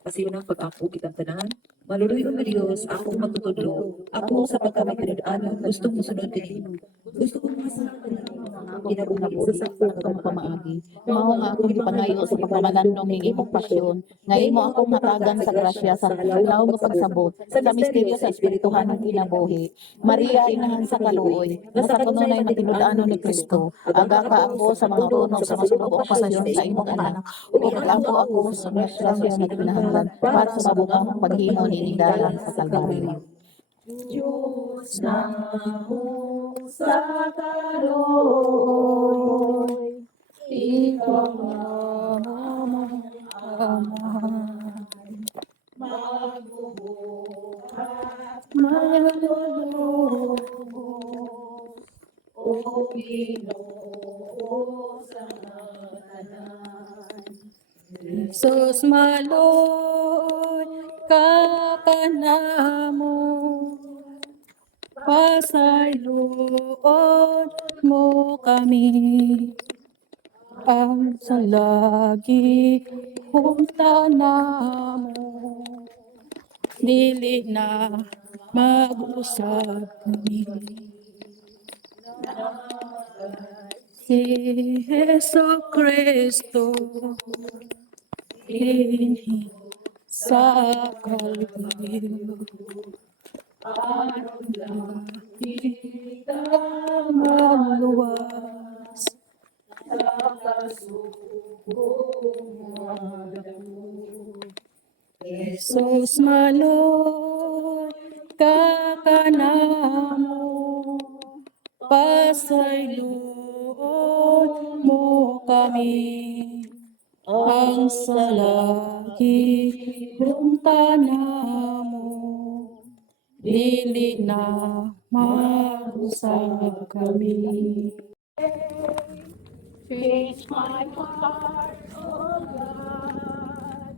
Kasi yun ang pag-ako kitang tanan. Maluluyon nga Diyos, akong magtutudlo. Ako sa pagkamay pinag-anon, gusto mo sunod kanino. Gusto kong masunod kanino ang kinabuhi sa sakto Sa pamaagi. Mao nga akong gipangayo sa pagpamalandong ning imong pasyon, nga imo akong hatagan sa grasya sa law nga pagsabot sa misteryo sa espirituhan ng kinabuhi. Maria inahan sa kaluoy, nga sa kanunay matinud-anon ni Kristo, aga ka ako sa mga tunog sa masubok pasyon sa imong anak, ug pag-ako ako sa grasya nga kinahanglan para sa mabungahong paghimo ni Dalan sa Kalbaryo. Diyos na mo sa kaluoy, ikaw ang magbubuhat, malulubos, o Ginoo sa tanan. Jesus maloy ka kanamo, pasayloon mo kami, ang salagi kong tanamo, dili na mag-usab kami. Si Jesu Kristo dinhi sa Kalbaryo, aron lang kita maluwas sa kasugong madamo. Jesus maloy ka kanamo, pasayloon mo kami, ang salagi kong tanamo, dili na mag-usab kami. Change my heart, oh God,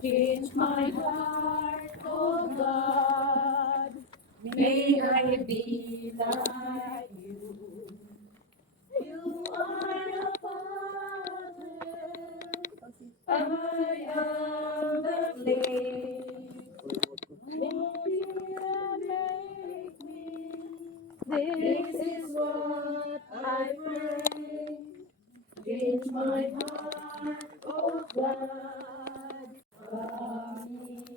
change my heart, oh God, may I be like you. You are the Father, I am the clay. Mold me and make me. This is what I pray. Change my heart, oh God. Amen.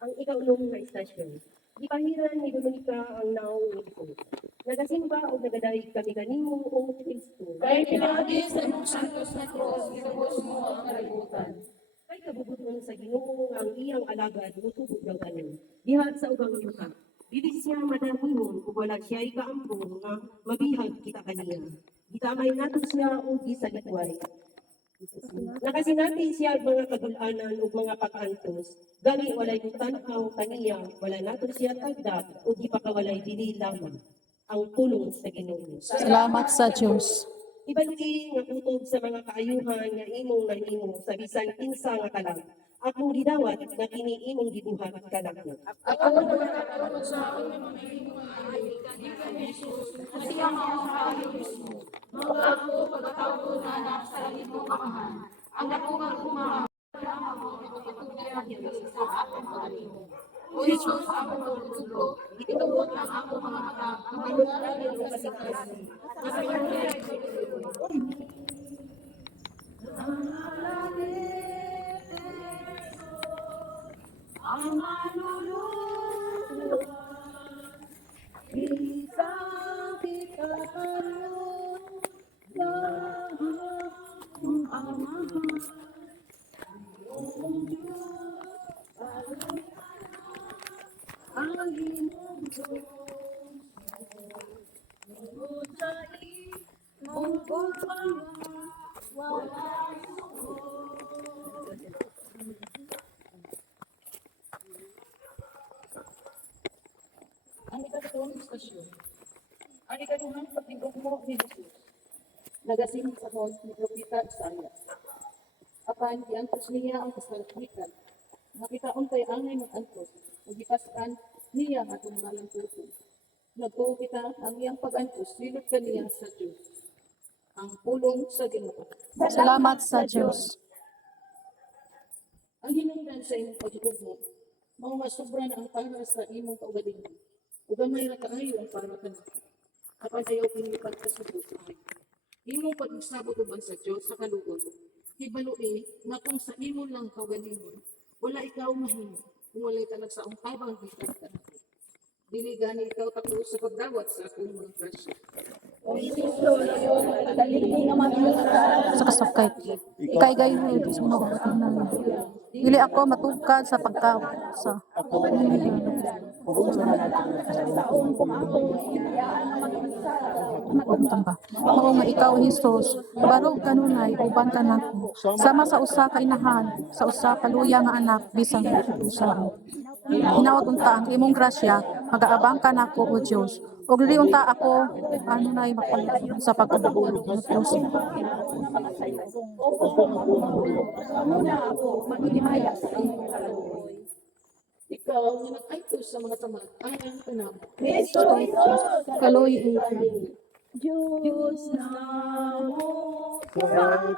Ang ikaulong nga istasyon. Ipahiran ni Dominica ang naong ni Jesus. Nagasimba o nagadayig kami kanimo o Kristo. Kay pinagi sa imong santos na cross, itubos mo ang kalibutan. Kay kabubuton sa Ginoo nga ang iyang alagad mutubog ng kanin. Diha sa ubang yuka. Dili siya madamimon ug wala siya ikaambong nga mabihag kita kaniya. Gitamay nato siya og gisaligway. Nakasinati siya mga kadulanan ug mga pag-antos. Gani walay tanaw kaniya, wala nato siya tagda ug gipakawalay dili lamang ang pulong sa Ginoo. Salamat sa Diyos. Ibaligi nga utod sa mga kaayuhan nga imong nahimo sa bisan kinsa nga kalag. Akong gidawat nga kini imong gibuhat kanako. Ako nagkakaroon sa akin ng mga imong ay kanilang Jesus, na siya maumahayo mismo. Mga ako pagkatawag na anak sa limong amahan. Ang nakungang umahan, lamang mo ito patuloyan sa akong pag-alimo. O Jesus, ako magtutulog, itugot lang ako mga mata, ang malunan ng kasikasi. Nasa kanya ay ang manulungan, isang kitaro, lahat ng amahan, ang Diyos, ang limong Diyos, mudai, mong pagpama, wala ang ikatulong diskusyon. Ang ikaduhang pagtibok mo ni Jesus. Nagasing sa hall ni Propeta Isaias. Apan, iantos niya ang kasalpitan. Nakitaon kay angay mag-antos. Ug atong mga puso. Nagtuo kita ang iyang pag-antos, lilot kaniya sa Diyos. Ang pulong sa Ginoo. Salamat sa Diyos. Ang hinungdan sa imong pagtugmo, mao masobra na ang para sa imong kaugalingon. Ug gamay ra kaayo ang para kanako. Kapag ayaw pinilipat ka sa Diyos, imong pag-usabot uban sa Diyos sa kalugon. Hibalui na kung sa imo lang kaugalingon, wala ikaw mahimo, kung wala'y talagsaong tabang gikan ka nako. Dili gani ikaw takot sa pagdawat sa akong mga grasya. Sa kasakit. Ikay gayon sa mga kanan. Dili ako matugkad sa sa Tamba. Mao nga ikaw Hesus, barog kanunay uban ka nako. Sama sa usa ka inahan, sa usa ka luya nga anak bisan usa. Hinawag unta ang imong grasya, magaabang ka nako o Dios. Ug dili unta ako kanunay mapalayon sa pagkadulog ng Dios. Ikaw nga nag-aitos sa mga tamad, ayon ka na. Kaloy Diyos na mo, ikaw ang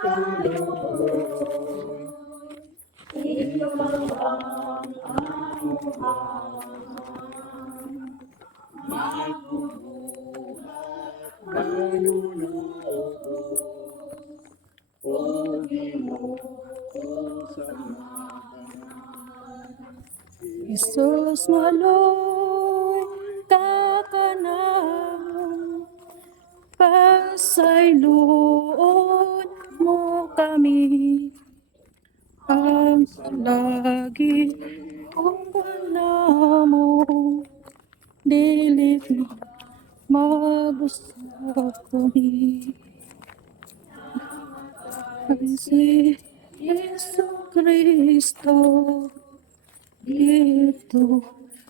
Jesus ngaloy kakanang pasayloon mo kami ang lagi kong mo dilit mo magusto kami si Yesu Kristo dito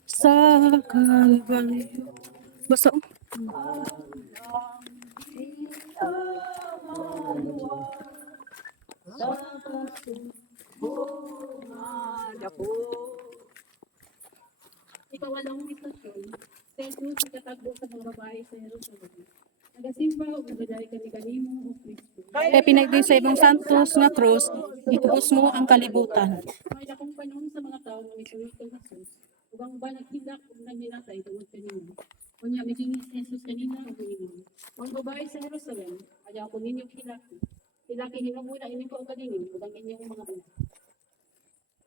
sa Kalbaryo. Basta Ikawalang mitasyon, Jesus ikatagbo sa mga babae sa Jerusalem. Nagasimba o nagaday kami kanimo o Kristo. kaya pinagdig sa ibang santos nga krus, ituos mo ang kalibutan. May dakong panahon sa mga tao nga misulod kang Jesus. Ug ang uban naghindak ug nagminatay tungod kanimo. Kunya migingis si Jesus kanina ug ingon. Ang babae sa Jerusalem, ayaw ko ninyo hilaki. Hilaki hinubo na inyong kaugalingon ug ang inyong mga anak.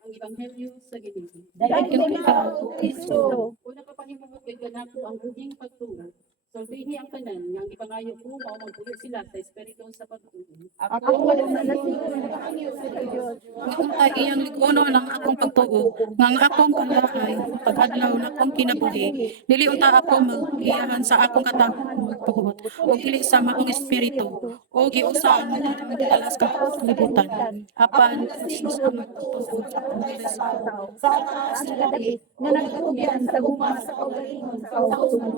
Ang ebanghelyo sa Ginoo. Dayon ikaw, Kristo. Una ka pahimungod kay ganako ang buging pagtuo. Solbihi ang tanan nga ang ipangayo ko mao magpuyo sila sa espiritu sa pagtuo. Ngayon ay iyang likono ng akong pagtuo, nga ang akong kalahay, pag-adlaw na akong kinabuhi, dili unta ako mag-iyahan sa akong katapot, o dili sa maong espiritu, o giusaan mo ang dalas ka kalibutan. Apan, Jesus ang magtutuo sa tao. nga nagkatugyan sa guma sa kaugalingon sa kausunod.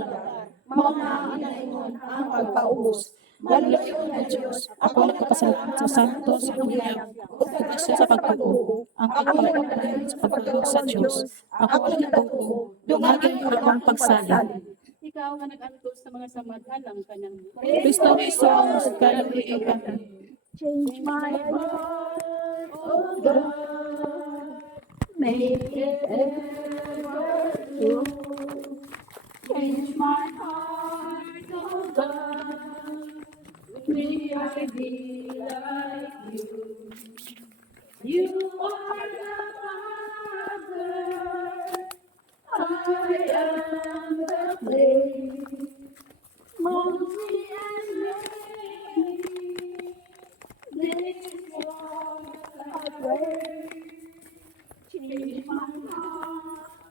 Mao na ang inaingon ang pagpaubos. Malulayon na Diyos, Ako nagpapasalamat sa santos sa uyab, ug sa pagtuo, ang pagpapalayon sa pagtuo sa Diyos. Ako nagtuo, dungagin akong pagsalig. Ikaw nga nag-antos sa mga samad alang kanang Kristo Jesus, kaluwi ka. change my heart, oh God, make it ever true. Change my heart, oh God, may I be like you. You are the Father, I am the clay. Mold me and make me. This is what I pray. Change my heart,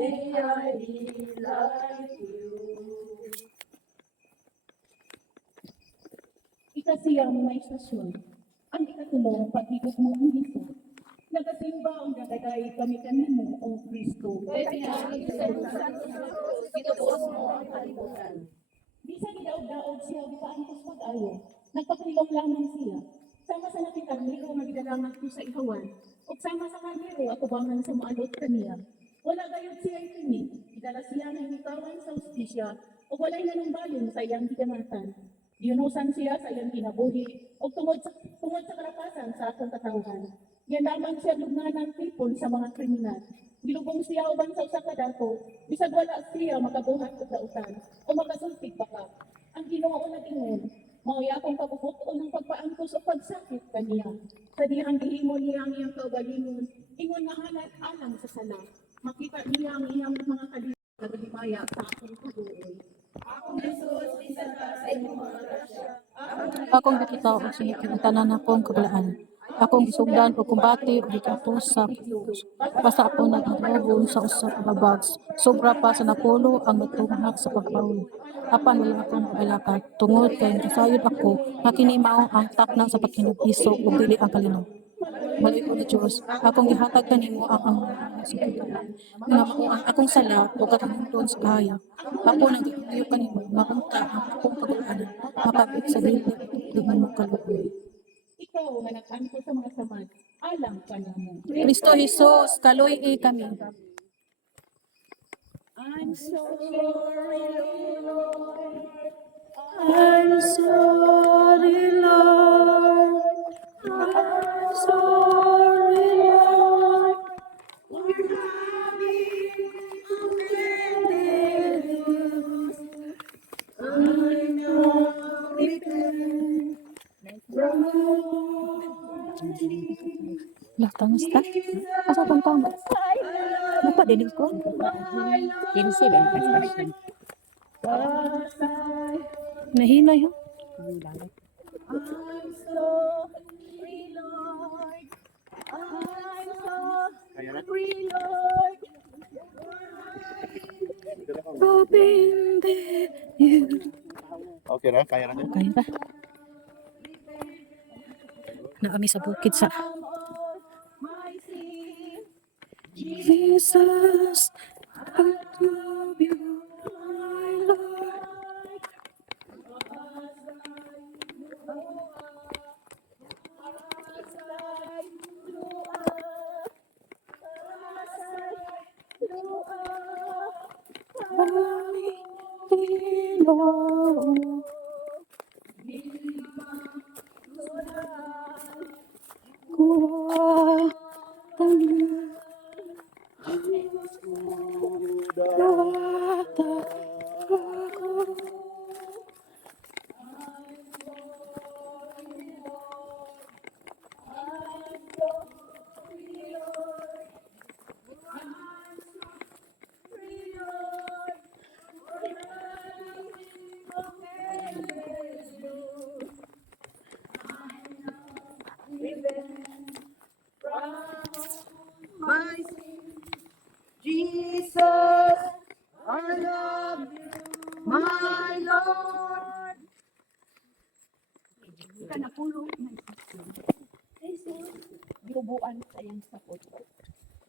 May I be like you. Ikasiyang may istasyon, ang ikatulong pag-ibig mo ang Hesus. Nagasimba ang dadaday kami kanimo, O Kristo. Bisan gidaog-daog siya gipaantos pag-ayo, nagpakilom lamang siya. Sama sa nakikarnero nga gidalangan ko sa ihawan, ug sama sa karnero atubangan sa maalot kaniya. Wala gayud siya itimid, gidala siya ng ikawan sa ustisya, ug walay nanumbalon sa iyang gigamatan. Giunusan siya sa iyang kinabuhi, ug tungod sa karapasan sa akong katawhan. Yan lamang siya lugnan ng tipon sa mga kriminal. Gilubong siya uban sa usa ka dato, bisag wala siya makabuhat og dautan o makasultig pa ka. Ang Ginoo nag-ingon, mao akong kabubuton ng pagpaangkos o pagsakit kaniya. Sa dihang gihimo niya ang iyang kaugalingon, ingon nga halat alang sa sala. Makita niya ang iyang mga kalihim na galimaya sa akong pag-uoy. Akong bitaw og sinikig ang tanan akong kabalaan. Akong isugdan o kumbati o gikatos sa basta ako nagabon sa usa ka babag. Sobra pa sa napulo ang matunghak sa pagpawid. Apan wala akong mabalaka tungod kay nakasayod ako nga kini mao ang takna sa pagkinapiso ug dili ang kalinaw. Maliko ni Diyos, akong gihatag kanimo ang sukatan. Nga mao ang akong sala o katanunton sa kahaya. Ako nagkakayo kanimo, mapunta ang akong pag-aanan, makabit sa dili mo kaluoy. Ikaw nga nag-angko sa mga samad, alang ka namo. Kristo Jesus, kaloy kami. I'm so sorry, Lord. I'm sorry, Lord. I'm sorry, Lord. For having offended you. I now repent from Lah, tangos ta? Asa tong taon? Napa dinig ko? Kinsi ba yung prestasyon? Nahina yun. I'm sorry, Lord. I'm sorry, Lord. Hoping that you... Okay na, kaya na. Kaya ba? Naami sa bukid sa... My sin. Jesus, I love you, my Lord. Lord. My sin. Jesus, I love you, my Lord. Kanapulo ng Jesus, giubuan sa iyang sakot.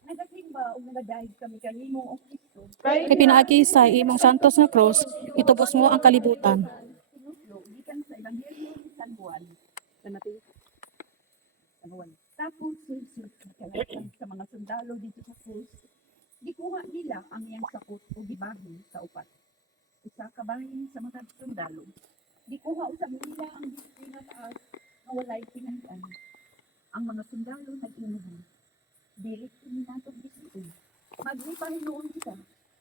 Nagasimba o nagadahig kami kanimo o Kristo. Kay pinaagi sa imong santos nga cross, itubos mo ang kalibutan. Sinuslo, gikan sa Ebanghelyo ni San Juan. San Juan. Tapos si Jesus nakalatag sa mga sundalo dito sa krus. Gikuha nila ang iyang sakot o gibahin sa upat. Usa ka bahin sa mga sundalo. Gikuha usab nila ang pinataas nga walay pinangian. Ang mga sundalo nag-inuhan. Dili kini natong bisito. Maglipay noon kita.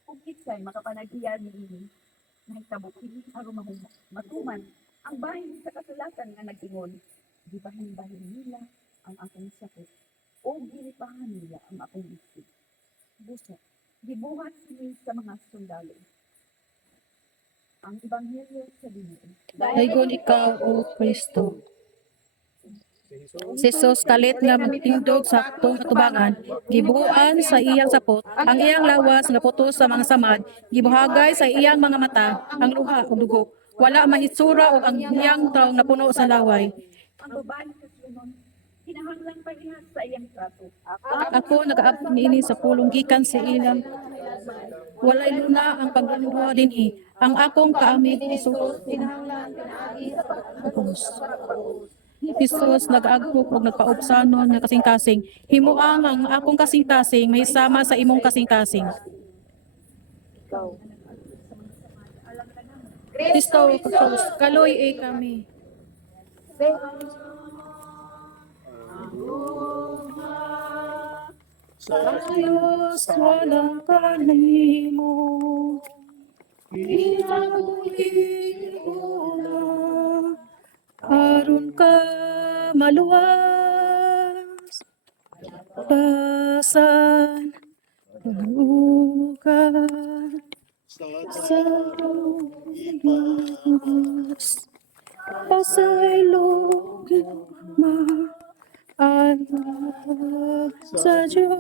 Kung kitsay makapanaghiyan ni ini. Nahitabo kini aron matuman ang bahin sa kasulatan nga nag-ingon. Gibahin-bahin nila ang akong sakit o gilipahan nila ang akong isip. Busa, gibuhat sila sa mga sundalo. Ang Ebanghelyo sa Ginoo. Daygon ikaw, O Kristo. Si Jesus kalit nga magtindog sa atong katubangan, gibuan sa iyang sapot, ang iyang lawas nga putos sa mga samad, gibuhagay sa iyang mga mata, ang luha ug dugo. Wala mahitsura og ang iyang taong napuno sa laway. Ang babae sa Simon, kinahanglan parehas sa iyang trato. Ako nagaabot niini sa pulong gikan sa ilang walay luna ang pagluluha dinhi. Ang akong kaamig Jesus Jesus nag-agpo ug nagpaubsanon nga kasing-kasing. Himuang ang akong kasing-kasing mahisama sa imong kasing-kasing. Kristo Jesus, kaloy kami. Diyos walang kanimo, inabuhi una, aron ka maluwas, pasan, tulugan, sa Diyos, pasaylog alam sa Diyos,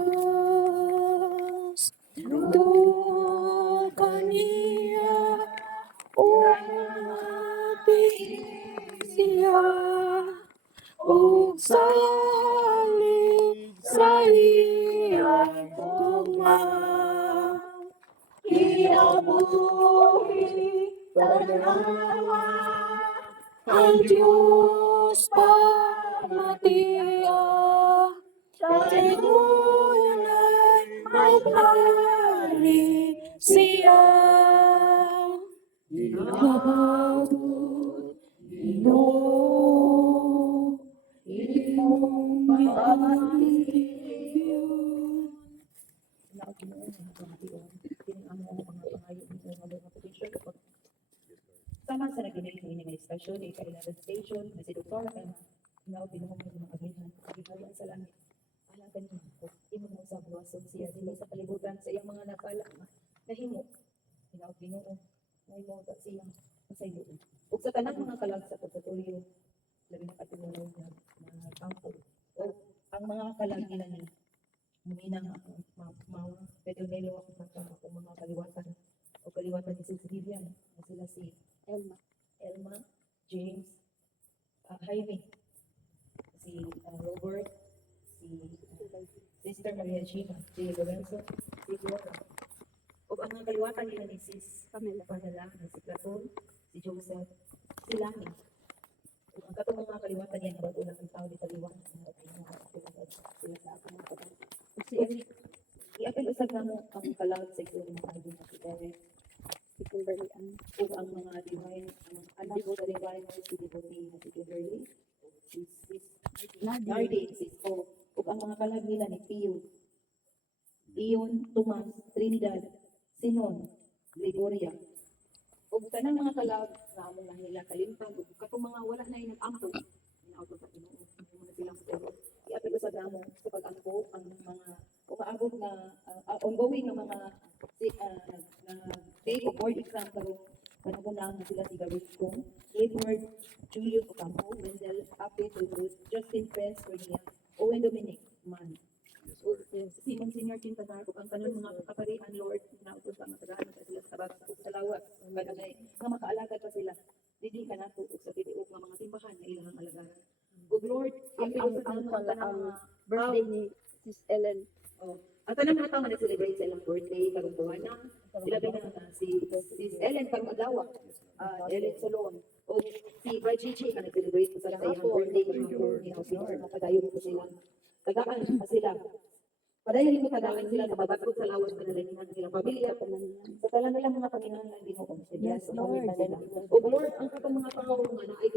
doon kaniya umati siya, o salig sa iyang tugma, inabuhi paglawa, ang Diyos pamatiya, Panginoon ay may hari siya. Inabot, imong pagpapalibyon. Sama sa nag-inay ko ini special day sa 11th station na si Dr. Kaya inaw binuhong ng mga agihan agihan sa langit alang kanina ko imo mo sa buwason siya dili sa kalibutan sa iyang mga napala nahimo inaw binuhong nahimo sa siyang masaylo ug sa tanang mga kalag sa pagpatuloy labi na katulong na mga kampo o ang mga kalag nila ni muminang mga pedonelo ako sa mga kaliwatan o kaliwatan ni Sis Vivian na sila si Elma, James, Jaime, si Robert, si Sister Maria Gina, si Lorenzo, si Flora. O ang mga kaliwatan nila ni Sis Pamela, si Platon, si Joseph, si Lani. O ang katong mga kaliwatan yan, bago lang ang tao di kaliwatan sila sa akong mga kapatid. Si Eric, i-apel usag na mo ang kalag sa ito ng mga kaibigan si Eric, si Kimberly Ann, o ang mga divine, ang anak ko sa divine mo si Devotee na si Kimberly, si Nardi, si O, o ang mga kalag nila ni Pio, Ion, Tomas, Trinidad, Sinon, Gregoria, o tanang mga kalag na among lang nila kalimpag, o katong mga wala na yung nag-ampo, inauto sa Ginoo, hindi mo na silang pero i-apel usag na mo sa pag-ampo ang mga umaabot na ongoing na mga na take of board exam karong kanunang na sila si Gawin Kong, Edward, Julius Ocampo, Wendell, Ape, Tulrud, Justin Pence, Cornelia, Owen Dominic, Man. Simon Senior Quintanar, kung ang kanang mga kaparihan, Lord, na utos ang matagalan sa sila sa lawas, ang ganagay, nga makaalaga pa sila, didi ka nato, sa PDO, mga simbahan na ilang alagaran. O Lord, ang birthday ni Sis Ellen. Ang tanang mga tao na celebrate sa ilang birthday, karong buwana, sila na si Sis Ellen karong adlaw, Ellen Solon, o si Brad Gigi ka nag-celebrate sa ilang birthday, padayon ko sila. Tagaan pa sila. Padayon mo tagaan sila na babagod sa lawas na nalalingan silang pamilya. Sa talang nilang mga Panginoon din mo kung yes, Lord. O Lord, ang katong mga tao nga na ay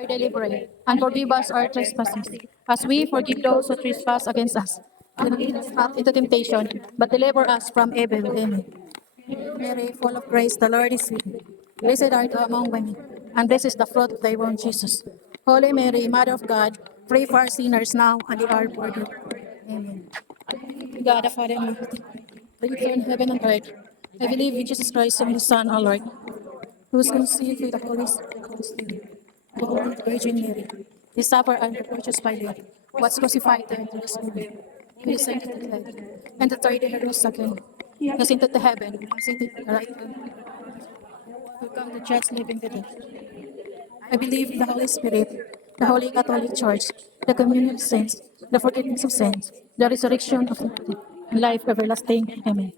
Our daily bread, and forgive us our trespasses, as we forgive those who trespass against us. And lead us not into temptation, but deliver us from evil. Amen. Mary, full of grace, the Lord is with thee. Blessed art thou among women, and blessed is the fruit of thy womb, Jesus. Holy Mary, Mother of God, pray for us sinners now and the hour of our death. Amen. God, the Father Almighty, the Creator in heaven and earth, I believe in Jesus Christ, Son, His Son, our Lord, who was conceived with the Holy Spirit, the Holy Virgin Mary, He suffered under Pontius Pilate, was crucified and resurrected. He descended to the dead, and the third day he rose again. He ascended to heaven, ascended to the right hand. Will come to judge living the dead. I believe in the Holy Spirit, the Holy Catholic Church, the communion of saints, the forgiveness of sins, the resurrection of the body, and life everlasting. Amen.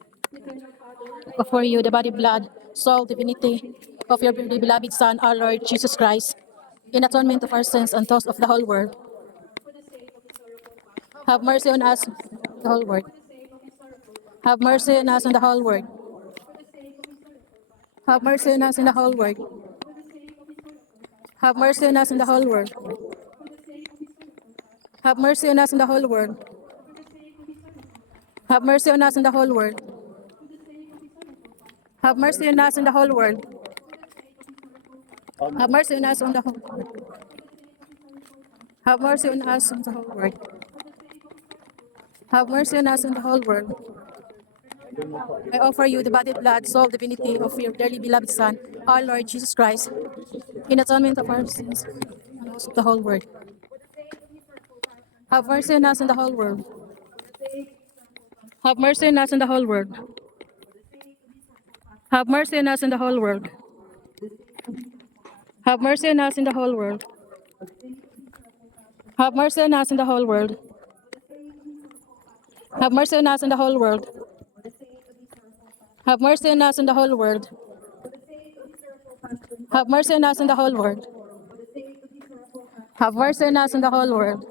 Offer you the body, blood, soul, divinity of your dearly beloved Son, our Lord Jesus Christ, in atonement of our sins and those of the whole world. Have mercy on us, the whole world. Have mercy on us and the whole world. Have mercy on us and the whole world. Have mercy on us and the whole world. Have mercy on us and the whole world. Have mercy on us and the whole world. Have mercy on us and the whole world. Have mercy on us and the whole world. Have mercy on us and the whole world. Have mercy on us and the whole world. I offer you the body, blood, soul, divinity of your dearly beloved Son, our Lord Jesus Christ, in atonement of our sins and also of the whole world. Have mercy on us and the whole world. Have mercy on us and the whole world. Have mercy on us and the whole world. Have mercy on us in the whole world. Have mercy on us in the whole world. Have mercy on us in the whole world. Have mercy on us in the whole world. Have mercy on us in the whole world. Have mercy on us in the whole world.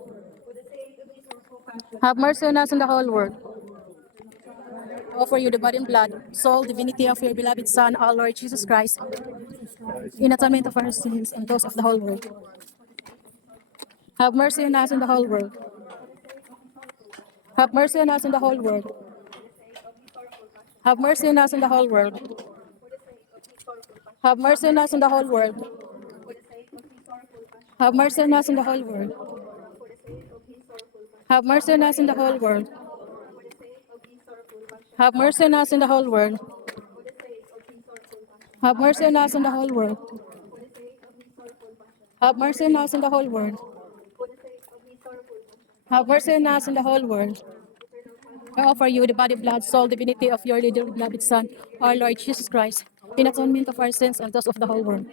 Have mercy on us in the whole world. Offer you the body and blood, soul, divinity of your beloved Son, our Lord Jesus Christ, in atonement of our sins and those of the whole world. Have mercy on us in the whole world. Have mercy on us in the whole world. Have mercy on us in the whole world. Have mercy on us in the whole world. Have mercy on us in the whole world. Have mercy on us in the whole world. Have mercy on us in the whole world. Have mercy on us in the whole world. Have mercy on us in the whole world. Have mercy on us in the whole world. I offer you the body, blood, soul, divinity of your dearly beloved Son, our Lord Jesus Christ, in atonement of our sins and those of the whole world.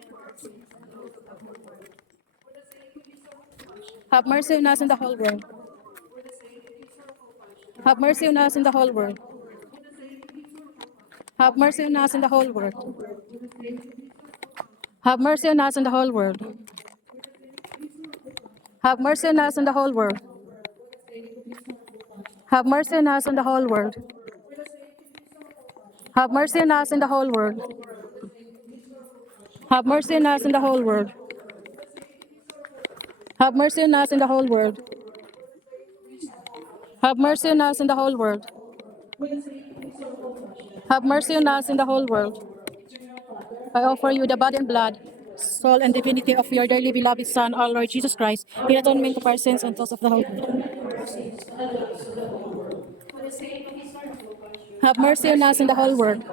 Have mercy on us in the whole world. Have mercy on us in the whole world. Have mercy on us in the whole world. Have mercy on us in the whole world. Have mercy on us in the whole world. Have mercy on us in the whole world. Have mercy on us in the whole world. Have mercy on us in the whole world. Have mercy on us in the whole world. Have mercy on us in the whole world. Have mercy on us in the whole world. I offer you the body and blood, soul and divinity of your dearly beloved Son, our Lord Jesus Christ, in atonement of our sins and those of the whole world. Have mercy on us in the whole world.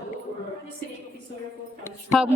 Have mercy.